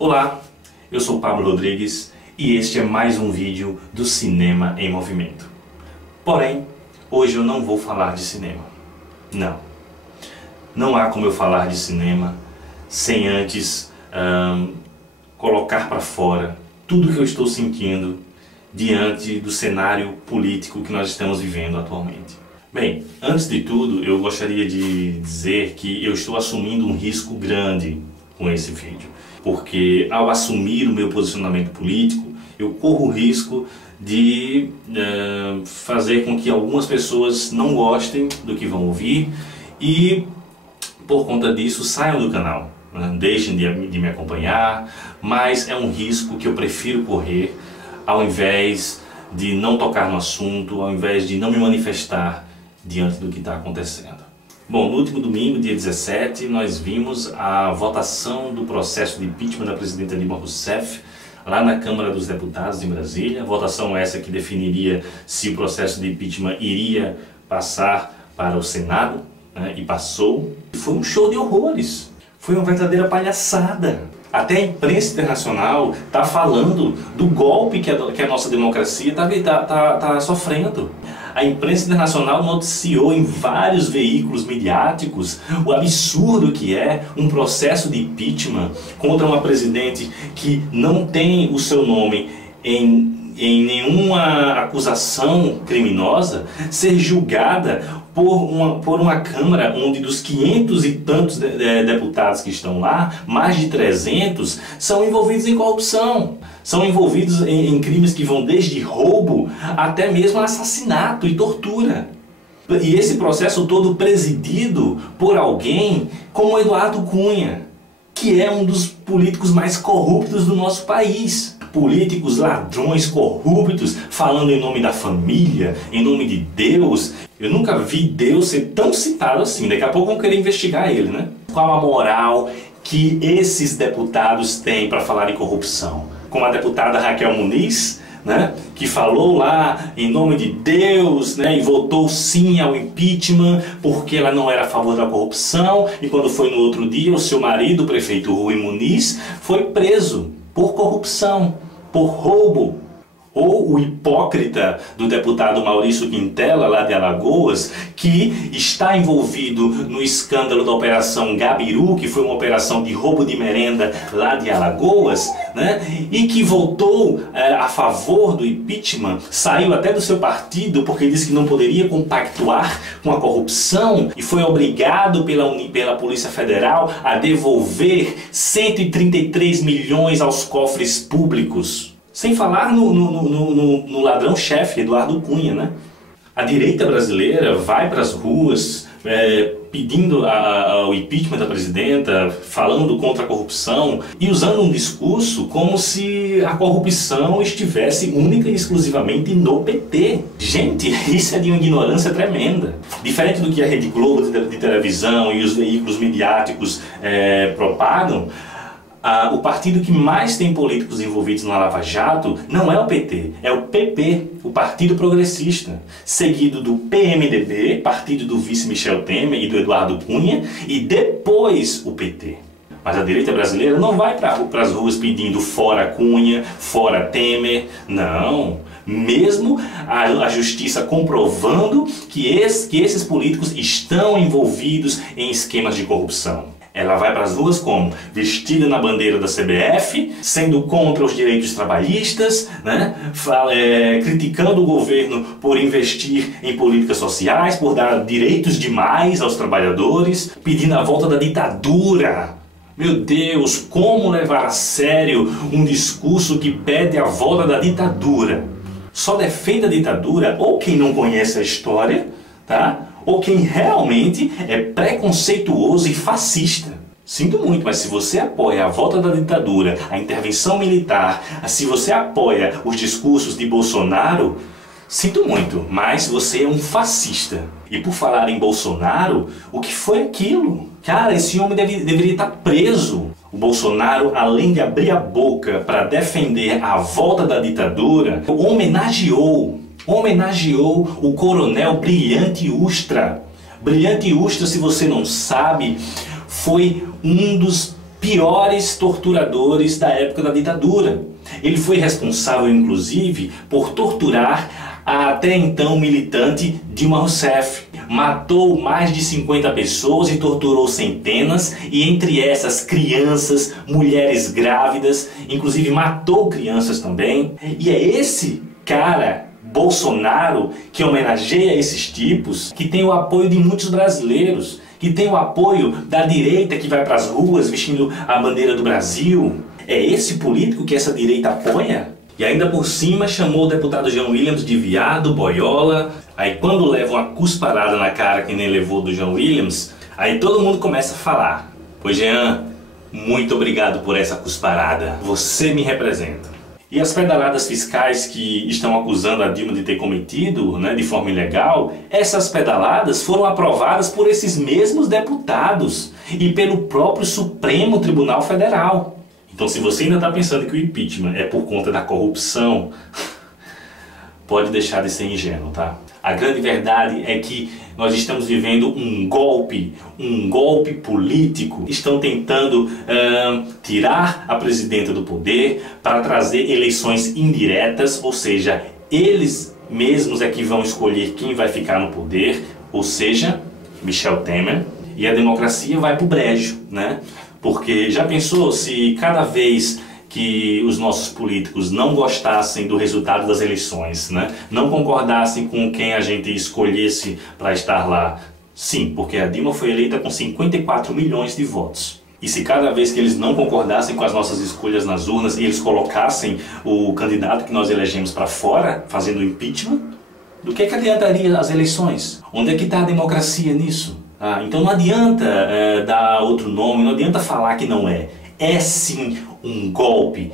Olá, eu sou Pablo Rodrigues e este é mais um vídeo do Cinema em Movimento. Porém, hoje eu não vou falar de cinema. Não há como eu falar de cinema sem antes colocar para fora tudo que eu estou sentindo diante do cenário político que nós estamos vivendo atualmente. Bem, antes de tudo, eu gostaria de dizer que eu estou assumindo um risco grande com esse vídeo. Porque ao assumir o meu posicionamento político, eu corro o risco de fazer com que algumas pessoas não gostem do que vão ouvir e, por conta disso, saiam do canal, né? Deixem de me acompanhar, mas é um risco que eu prefiro correr ao invés de não tocar no assunto, ao invés de não me manifestar diante do que está acontecendo. Bom, no último domingo, dia 17, nós vimos a votação do processo de impeachment da presidenta Dilma Rousseff lá na Câmara dos Deputados em Brasília. Votação essa que definiria se o processo de impeachment iria passar para o Senado, né, e passou. Foi um show de horrores, foi uma verdadeira palhaçada. Até a imprensa internacional está falando do golpe que a nossa democracia está sofrendo. A imprensa internacional noticiou em vários veículos midiáticos o absurdo que é um processo de impeachment contra uma presidente que não tem o seu nome em nenhuma acusação criminosa ser julgada por uma Câmara onde dos 500 e tantos deputados que estão lá, mais de 300 são envolvidos em corrupção. São envolvidos em crimes que vão desde roubo até mesmo assassinato e tortura. E esse processo todo presidido por alguém como Eduardo Cunha, que é um dos políticos mais corruptos do nosso país. Políticos ladrões corruptos, falando em nome da família, em nome de Deus. Eu nunca vi Deus ser tão citado assim. Daqui a pouco vão querer investigar ele, né? Qual a moral que esses deputados têm para falar em corrupção? Como a deputada Raquel Muniz, né, que falou lá em nome de Deus, né, e votou sim ao impeachment porque ela não era a favor da corrupção, e quando foi no outro dia o seu marido, o prefeito Rui Muniz, foi preso por corrupção, por roubo. Ou o hipócrita do deputado Maurício Quintela, lá de Alagoas, que está envolvido no escândalo da Operação Gabiru, que foi uma operação de roubo de merenda lá de Alagoas, né? E que votou a favor do impeachment, saiu até do seu partido porque disse que não poderia compactuar com a corrupção e foi obrigado pela Polícia Federal a devolver 133 milhões aos cofres públicos. Sem falar no ladrão-chefe, Eduardo Cunha, né? A direita brasileira vai para as ruas pedindo o impeachment da presidenta, falando contra a corrupção e usando um discurso como se a corrupção estivesse única e exclusivamente no PT. Gente, isso é de uma ignorância tremenda. Diferente do que a Rede Globo de televisão e os veículos midiáticos propagam, o partido que mais tem políticos envolvidos na Lava Jato não é o PT, é o PP, o Partido Progressista, seguido do PMDB, partido do vice Michel Temer e do Eduardo Cunha, e depois o PT. Mas a direita brasileira não vai para as ruas pedindo fora Cunha, fora Temer, não. Mesmo a justiça comprovando que esses políticos estão envolvidos em esquemas de corrupção. Ela vai para as ruas como? Vestida na bandeira da CBF, sendo contra os direitos trabalhistas, né? Criticando o governo por investir em políticas sociais, por dar direitos demais aos trabalhadores, pedindo a volta da ditadura. Meu Deus, como levar a sério um discurso que pede a volta da ditadura? Só defende a ditadura ou quem não conhece a história, tá? Ou quem realmente é preconceituoso e fascista. Sinto muito, mas se você apoia a volta da ditadura, a intervenção militar, se você apoia os discursos de Bolsonaro, sinto muito, mas você é um fascista. E por falar em Bolsonaro, o que foi aquilo? Cara, esse homem deveria estar preso. O Bolsonaro, além de abrir a boca para defender a volta da ditadura, homenageou o coronel Brilhante Ustra. Brilhante Ustra, se você não sabe, foi um dos piores torturadores da época da ditadura. Ele foi responsável, inclusive, por torturar a até então militante Dilma Rousseff. Matou mais de 50 pessoas e torturou centenas, e entre essas crianças, mulheres grávidas, inclusive matou crianças também. E é esse cara, Bolsonaro, que homenageia esses tipos, que tem o apoio de muitos brasileiros, que tem o apoio da direita que vai para as ruas vestindo a bandeira do Brasil. É esse político que essa direita apoia? E ainda por cima chamou o deputado Jean Williams de viado, boiola. Aí quando leva uma cusparada na cara que nem levou do Jean Williams, aí todo mundo começa a falar: "Oi Jean, muito obrigado por essa cusparada, você me representa." E as pedaladas fiscais que estão acusando a Dilma de ter cometido, né, de forma ilegal, essas pedaladas foram aprovadas por esses mesmos deputados e pelo próprio Supremo Tribunal Federal. Então, se você ainda está pensando que o impeachment é por conta da corrupção, pode deixar de ser ingênuo, tá? A grande verdade é que nós estamos vivendo um golpe político. Estão tentando tirar a presidenta do poder para trazer eleições indiretas, ou seja, eles mesmos é que vão escolher quem vai ficar no poder, ou seja, Michel Temer, e a democracia vai pro brejo, né? Porque já pensou se cada vez que os nossos políticos não gostassem do resultado das eleições, né? Não concordassem com quem a gente escolhesse para estar lá? Sim, porque a Dilma foi eleita com 54 milhões de votos. E se cada vez que eles não concordassem com as nossas escolhas nas urnas e eles colocassem o candidato que nós elegemos para fora, fazendo o impeachment, do que adiantaria as eleições? Onde é que está a democracia nisso? Então não adianta dar outro nome, não adianta falar que não é. É sim um golpe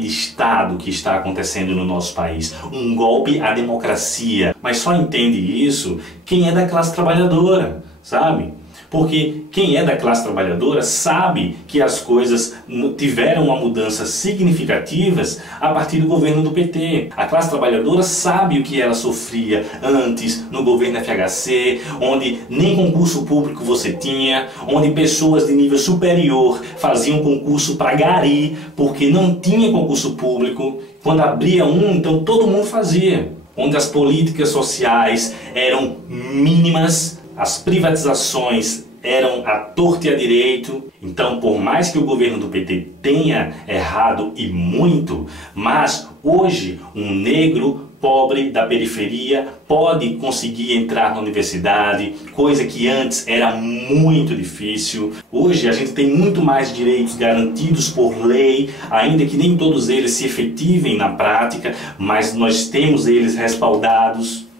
de Estado que está acontecendo no nosso país, um golpe à democracia. Mas só entende isso quem é da classe trabalhadora, sabe? Porque quem é da classe trabalhadora sabe que as coisas tiveram uma mudança significativas a partir do governo do PT. A classe trabalhadora sabe o que ela sofria antes no governo FHC, onde nem concurso público você tinha, onde pessoas de nível superior faziam concurso para gari, porque não tinha concurso público. Quando abria um, então todo mundo fazia. Onde as políticas sociais eram mínimas, as privatizações eram à torta e à direito. Então, por mais que o governo do PT tenha errado e muito, mas hoje um negro pobre da periferia pode conseguir entrar na universidade, coisa que antes era muito difícil. Hoje a gente tem muito mais direitos garantidos por lei, ainda que nem todos eles se efetivem na prática, mas nós temos eles respaldados.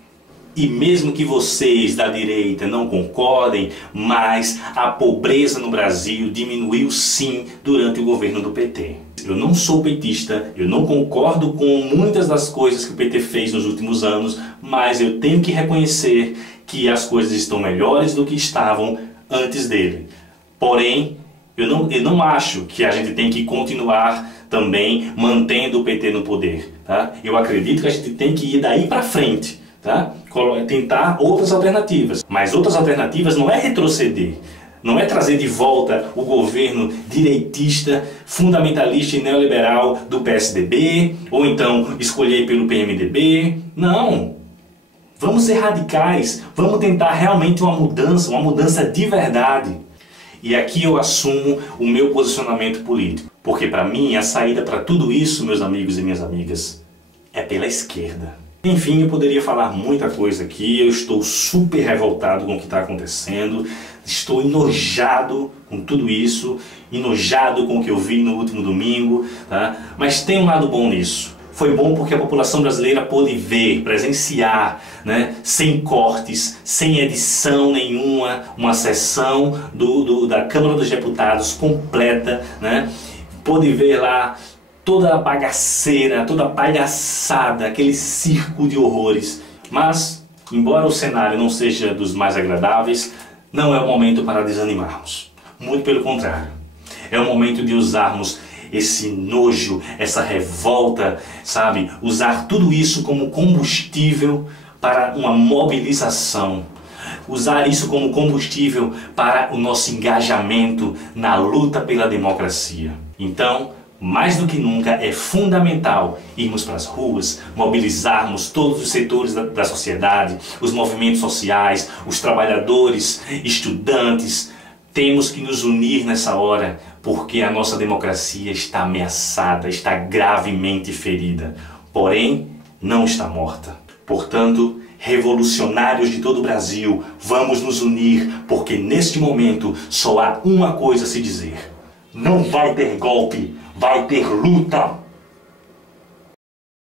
E mesmo que vocês da direita não concordem, mas a pobreza no Brasil diminuiu sim durante o governo do PT. Eu não sou petista, eu não concordo com muitas das coisas que o PT fez nos últimos anos, mas eu tenho que reconhecer que as coisas estão melhores do que estavam antes dele. Porém, eu não acho que a gente tem que continuar também mantendo o PT no poder, tá? Eu acredito que a gente tem que ir daí para frente. Tá? Tentar outras alternativas, mas outras alternativas não é retroceder, não é trazer de volta o governo direitista, fundamentalista e neoliberal do PSDB, ou então escolher pelo PMDB. Não, vamos ser radicais, vamos tentar realmente uma mudança de verdade. E aqui eu assumo o meu posicionamento político, porque para mim a saída para tudo isso, meus amigos e minhas amigas, é pela esquerda. Enfim, eu poderia falar muita coisa aqui, eu estou super revoltado com o que está acontecendo, estou enojado com tudo isso, enojado com o que eu vi no último domingo, tá? Mas tem um lado bom nisso. Foi bom porque a população brasileira pôde ver, presenciar, né, sem cortes, sem edição nenhuma, uma sessão da Câmara dos Deputados completa, né? Pôde ver lá toda a bagaceira, toda a palhaçada, aquele circo de horrores. Mas, embora o cenário não seja dos mais agradáveis, não é o momento para desanimarmos. Muito pelo contrário. É o momento de usarmos esse nojo, essa revolta, sabe? Usar tudo isso como combustível para uma mobilização. usar isso como combustível para o nosso engajamento na luta pela democracia. Então, mais do que nunca, é fundamental irmos para as ruas, mobilizarmos todos os setores da sociedade, os movimentos sociais, os trabalhadores, estudantes. Temos que nos unir nessa hora, porque a nossa democracia está ameaçada, está gravemente ferida. Porém, não está morta. Portanto, revolucionários de todo o Brasil, vamos nos unir, porque neste momento só há uma coisa a se dizer: não vai ter golpe, vai ter luta!